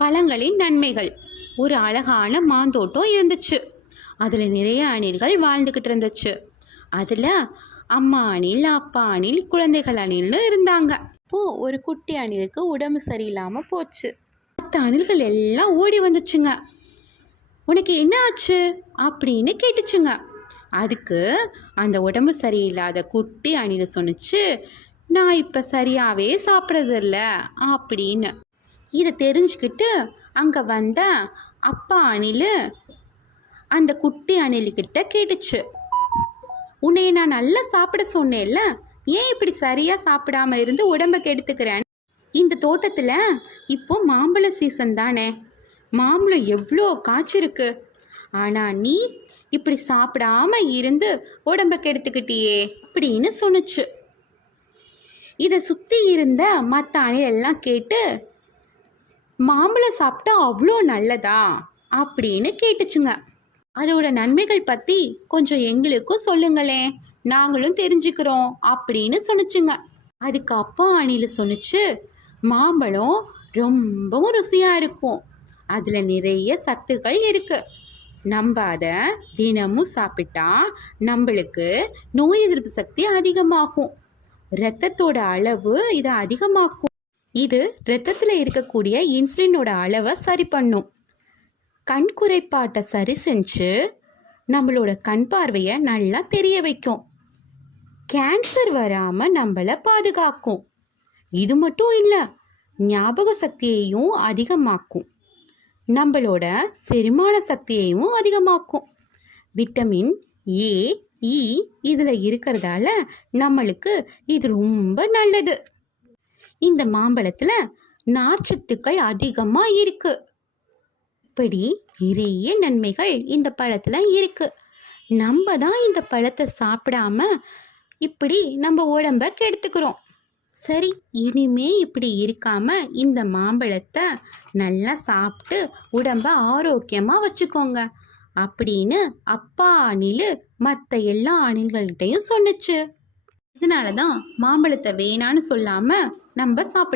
பழங்களின் நன்மைகள். ஒரு அழகான மாந்தோட்டம் இருந்துச்சு. அதில் நிறைய அணில்கள் வாழ்ந்துக்கிட்டு இருந்துச்சு. அதில் அம்மா அணில், அப்பா அணில், குழந்தைகள் அணில்னு இருந்தாங்க. இப்போது ஒரு குட்டி அணிலுக்கு உடம்பு சரியில்லாமல் போச்சு. மற்ற அணில்கள் எல்லாம் ஓடி வந்துச்சுங்க. உனக்கு என்ன ஆச்சு அப்படின்னு கேட்டுச்சுங்க. அதுக்கு அந்த உடம்பு சரியில்லாத குட்டி அணில் சொன்னிச்சு, நான் இப்போ சரியாகவே சாப்பிட்றதில்ல அப்படின்னு. இதை தெரிஞ்சுக்கிட்டு அங்கே வந்த அப்பா அணில் அந்த குட்டி அணில்கிட்ட கேட்டுச்சு, உன்னைய நான் நல்லா சாப்பிட சொன்னேன்ல, ஏன் இப்படி சரியாக சாப்பிடாம இருந்து உடம்பை கெடுத்துக்கிறேன்? இந்த தோட்டத்தில் இப்போ மாம்பழ சீசன் தானே, மாம்பழம் எவ்வளோ காய்ச்சிருக்கு, ஆனால் நீ இப்படி சாப்பிடாம இருந்து உடம்பை கெடுத்துக்கிட்டியே அப்படின்னு சொன்னுச்சு. இதை சுற்றி இருந்த மற்ற அணில் எல்லாம் கேட்டு, மாம்பழம் சாப்பிட்டா அவ்வளோ நல்லதா அப்படின்னு கேட்டுச்சுங்க. அதோட நன்மைகள் பற்றி கொஞ்சம் எங்களுக்கும் சொல்லுங்களேன், நாங்களும் தெரிஞ்சுக்கிறோம் அப்படின்னு சொன்னிச்சுங்க. அதுக்கு அப்பா அணில் சொன்னிச்சு, மாம்பழம் ரொம்பவும் ருசியாக இருக்கும், அதில் நிறைய சத்துக்கள் இருக்குது, நம்ம அதை தினமும் சாப்பிட்டா நம்மளுக்கு நோய் எதிர்ப்பு சக்தி அதிகமாகும், இரத்தத்தோட அளவு இதை அதிகமாக்கும், இது இரத்தத்தில் இருக்கக்கூடிய இன்சுலினோட அளவை சரி பண்ணும், கண் குறைபாட்டை சரி செஞ்சு நம்மளோட கண் பார்வையை நல்லா தெரிய வைக்கும், கேன்சர் வராமல் நம்மளை பாதுகாக்கும், இது மட்டும் இல்லை ஞாபக சக்தியையும் அதிகமாக்கும், நம்மளோட செரிமான சக்தியையும் அதிகமாக்கும், விட்டமின் ஏ, இ இதில் இருக்கிறதால நம்மளுக்கு இது ரொம்ப நல்லது. இந்த மாம்பழத்தில் நார்ச்சத்துக்கள் அதிகமாக இருக்குது. இப்படி நிறைய நன்மைகள் இந்த பழத்தில் இருக்குது. நம்ம தான் இந்த பழத்தை சாப்பிடாம இப்படி நம்ம உடம்பை கெடுத்துக்கிறோம். சரி, இனிமே இப்படி இருக்காம இந்த மாம்பழத்தை நல்லா சாப்பிட்டு உடம்பை ஆரோக்கியமாக வச்சுக்கோங்க அப்படின்னு அப்பா அணில் மற்ற எல்லா அணில்கள்கிட்டையும் சொன்னுச்சு. இதனால தான் மாம்பழத்தை வேணான்னு சொல்லாமல் நம்ம சாப்பிடணும்.